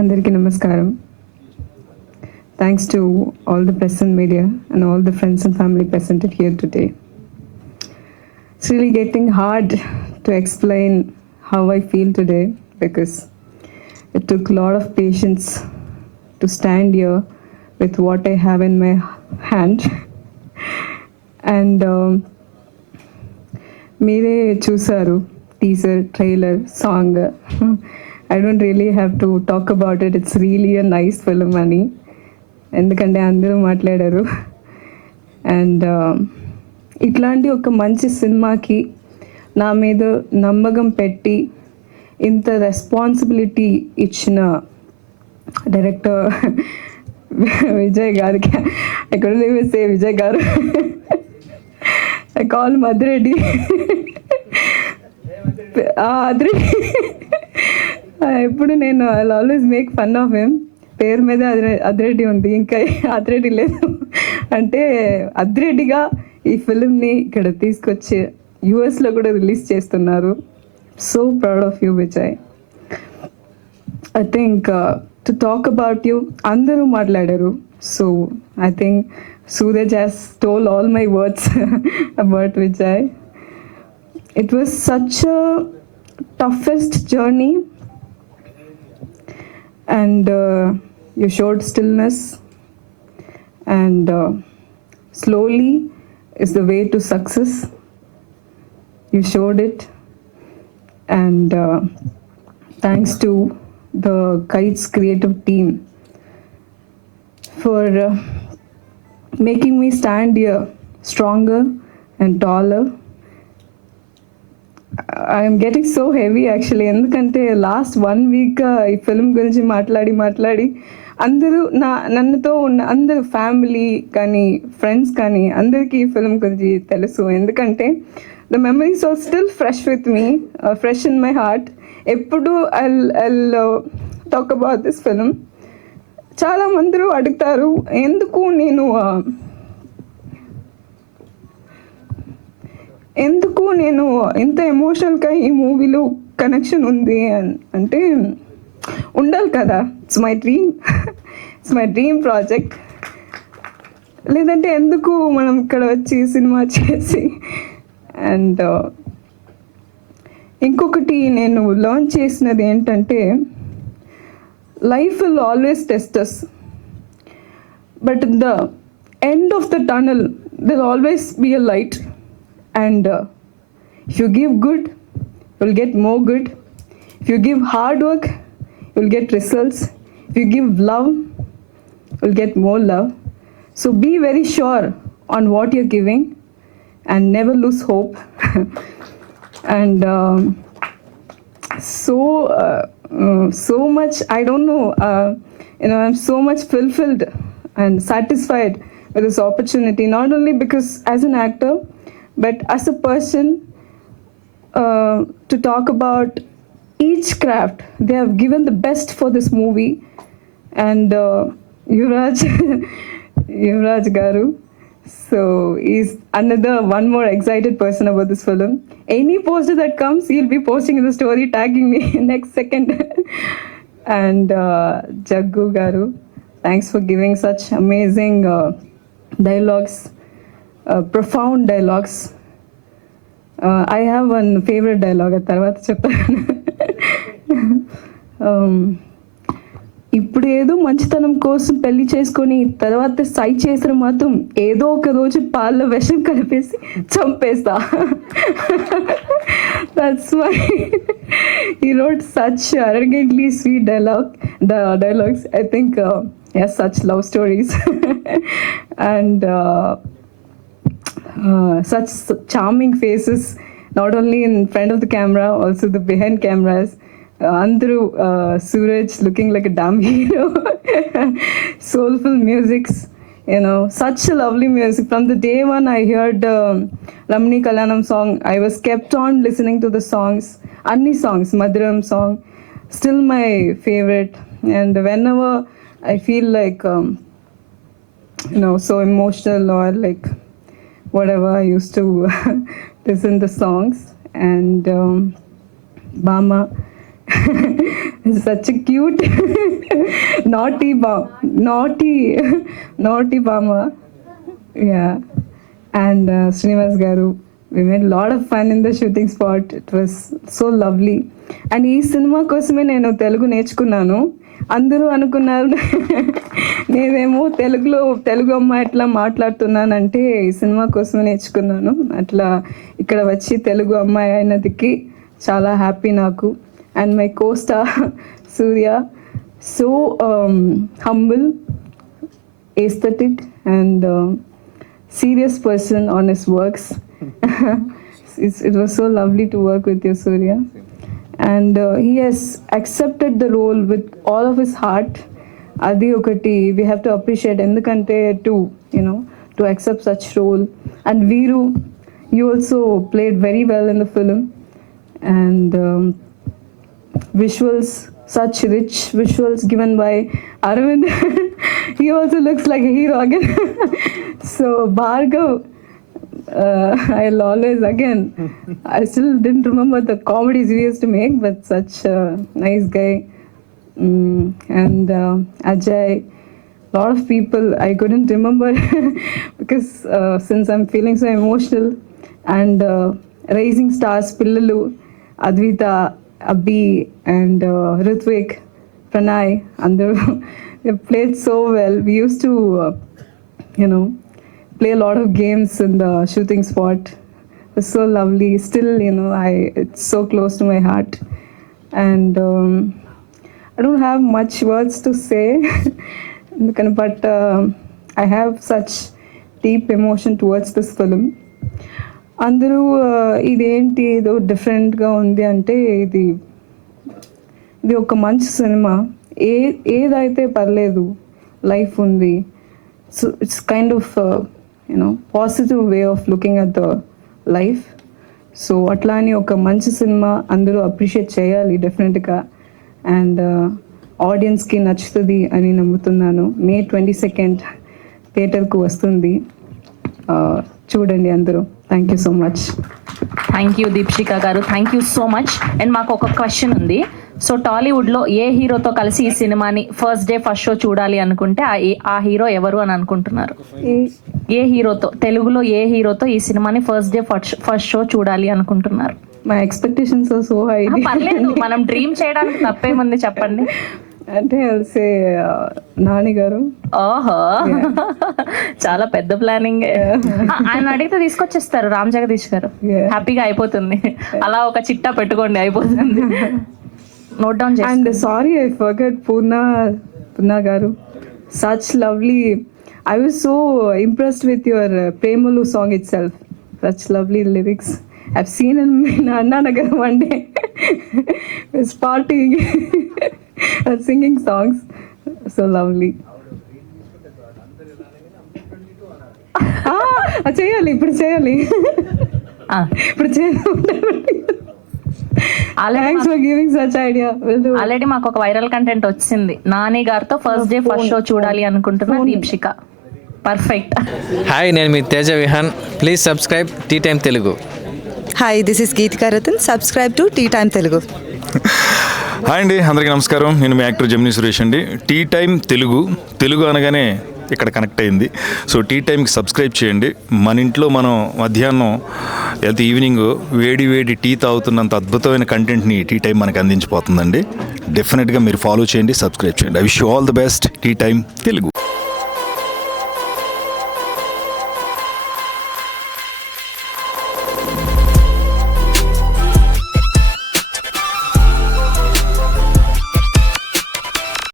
Andariki Namaskaram. Thanks to all the press and media and all the friends and family presented here today. It's really getting hard to explain how I feel today because it took a lot of patience to stand here with what I have in my hand. And మీరే చూసారు teaser trailer song. I don't really have to talk about it. It's really a nice film అని, ఎందుకంటే అందరూ మాట్లాడారు. అండ్ ఇట్లాంటి ఒక మంచి సినిమాకి నా మీద నమ్మకం పెట్టి ఇంత రెస్పాన్సిబిలిటీ ఇచ్చిన డైరెక్టర్ విజయ్ గారికి, ఎక్కడ సే విజయ్ గారు, ఐ కాల్ మధురెడ్డి, అదిరెడ్డి. ఎప్పుడు నేను I always make fun of him. పేరు మీద అదిరెడ్డి ఉంది, ఇంకా అదిరెడ్డి లేదు. అంటే అదిరెడ్డిగా ఈ ఫిలింని ఇక్కడ తీసుకొచ్చి యూఎస్లో కూడా రిలీజ్ చేస్తున్నారు. So proud of you Vijay. I think to talk about you అందరూ మాట్లాడారు. So I think Suraj has told all my words about Vijay. It was such a toughest journey, and you showed stillness, and slowly is the way to success. You showed it, and thanks to the Kites creative team for making me stand here stronger and taller. I am getting so heavy actually, ఎందుకంటే లాస్ట్ 1 week ఈ ఫిల్మ్ గురించి మాట్లాడి అందరూ నన్నుతో ఉన్న అందరు ఫ్యామిలీ కానీ ఫ్రెండ్స్ కానీ అందరికీ ఈ ఫిల్మ్ గురించి తెలుసు. ఎందుకంటే the memories are still fresh with me, fresh in my heart. ఎప్పుడు I talk about this film. చాలా మంది అడుగుతారు ఎందుకు నేను ఇంత ఎమోషనల్గా ఈ మూవీలో కనెక్షన్ ఉంది అంటే ఉండాలి కదా. It's my dream project. లేదంటే ఎందుకు మనం ఇక్కడ వచ్చి సినిమా చేసి. అండ్ ఇంకొకటి నేను లర్న్ చేసినది ఏంటంటే, life will always test us, but in the end of the tunnel there'll always be a light. And if you give good, you'll get more good. If you give hard work, you'll get results. If you give love, you'll get more love. So be very sure on what you're giving and never lose hope. And so much, I don't know, I'm so much fulfilled and satisfied with this opportunity, not only because as an actor but as a person, to talk about each craft. They have given the best for this movie. And Yuvraj garu, so he's another one more excited person about this film. Any poster that comes, he'll be posting in the story, tagging me next second. And Jaggu garu, thanks for giving such amazing dialogues, profound dialogues. I have one favorite dialogue at tarvata cheppanu. ఇప్పుడు ఏదో మంచితనం కోసం పెళ్లి చేసుకొని తర్వాత సై చేసిన మాత్రం ఏదో ఒక రోజు పాల్లో విషం కలిపేసి చంపేస్తా. That's why he wrote such arrogantly sweet dialogues. I think yes, such love stories. And such charming faces, not only in front of the camera, also the behind cameras. Andru Suraj looking like a damn hero. Soulful musics, such a lovely music. From the day one I heard Ramani Kalyanam song, I was kept on listening to the songs. Anni songs, Madhuram song, still my favorite. And whenever I feel like so emotional or like whatever, I used to listen to songs. And Bama such a cute naughty Bama. Yeah. And Srinivas garu, we made a lot of fun in the shooting spot. It was so lovely. And ఈ సినిమా కోసమే నేను తెలుగు నేర్చుకున్నాను. అందరూ అనుకున్నారు నేనేమో తెలుగు అమ్మాయి ఎట్లా మాట్లాడుతున్నానంటే ఈ సినిమా కోసమే నేర్చుకున్నాను. అట్లా ఇక్కడ వచ్చి తెలుగు అమ్మాయి అయినందుకు చాలా హ్యాపీ నాకు. And my co-star Surya, so humble, aesthetic and serious person on his works. It was so lovely to work with you, Surya. And he has accepted the role with all of his heart. Adi okati we have to appreciate endukante to accept such role. And Veeru, you also played very well in the film. And visuals, such rich visuals given by Arvind. He also looks like a hero again. So Bhargav, I'll always again, I still didn't remember the comedies we used to make, but such a nice guy. And Ajay, lot of people I couldn't remember because since I'm feeling so emotional. And Rising Stars, Pillalu, Advita, Abhi and Ritvik, Pranay, and they played so well. We used to, play a lot of games in the shooting spot. It was so lovely. Still, it's so close to my heart. And I don't have much words to say, but I have such deep emotion towards this film. అందరూ ఇదేంటి ఏదో డిఫరెంట్గా ఉంది అంటే ఇది ఒక మంచి సినిమా. ఏదైతే పర్లేదు, లైఫ్ ఉంది. So it's kind of positive way of looking at the life. So అట్లా అని ఒక మంచి సినిమా అందరూ అప్రిషియేట్ చేయాలి డెఫినెట్గా. అండ్ ఆడియన్స్కి నచ్చుతుంది అని నమ్ముతున్నాను. May 22nd థియేటర్కు వస్తుంది. చూడండి అందరూ. Thank you so much. Thank you Deepshika garu, thank you so much. And మాకు ఒక క్వశ్చన్ ఉంది. సో టాలీవుడ్లో ఏ హీరోతో కలిసి ఈ సినిమాని ఫస్ట్ డే ఫస్ట్ షో చూడాలి అనుకుంటే ఆ హీరో ఎవరు అని అనుకుంటున్నారు? ఏ హీరోతో, తెలుగులో ఏ హీరోతో ఈ సినిమాని ఫస్ట్ డే ఫస్ట్ షో చూడాలి అనుకుంటున్నారు? My expectations are so high. పర్లేదు, మనం డ్రీమ్ చేయడానికి తప్పేముంది చెప్పండి. అంటే కలిసే నాని గారు. ఓహో, చాలా పెద్ద ప్లానింగ్. ఆయన అడిగితే తీసుకొచ్చేస్తారు రామ్ జగదీష్ గారు. హ్యాపీగా అయిపోతుంది. అలా ఒక చిట్టా పెట్టుకోండి, అయిపోతుంది. నోట్ డౌన్ చేయండి. And sorry I forgot Purna garu. Such lovely. I was so impressed with your Premalu song itself. Such lovely lyrics. I've seen in Anna Nagar one day. Was partying and singing songs. So lovely. చేయాలి ఇప్పుడు చేయాలి. Thanks for giving such idea. Already మాకు ఒక viral content వచ్చింది. నాని గారితో first day first show చూడాలి అనుకుంటున్నా Deepshika. Perfect. Hi, నేను మీ Teja Vihaan. Please subscribe tea time Telugu. Hi, this is Geethika Ratan. Subscribe to tea time Telugu. Hi అండి, అందరికీ నమస్కారం. నేను మీ యాక్టర్ జెమినీ సురేష్ అండి. టీ టైమ్ తెలుగు అనగానే ఇక్కడ కనెక్ట్ అయింది. సో టీ టైంకి సబ్స్క్రైబ్ చేయండి. మన ఇంట్లో మనం మధ్యాహ్నం లేకపోతే ఈవినింగ్ వేడి టీ తాగుతున్నంత అద్భుతమైన కంటెంట్ని టీ టైం మనకు అందించిపోతుందండి. డెఫినెట్గా మీరు ఫాలో చేయండి, సబ్స్క్రైబ్ చేయండి. I wish you all the best. Tea time Telugu.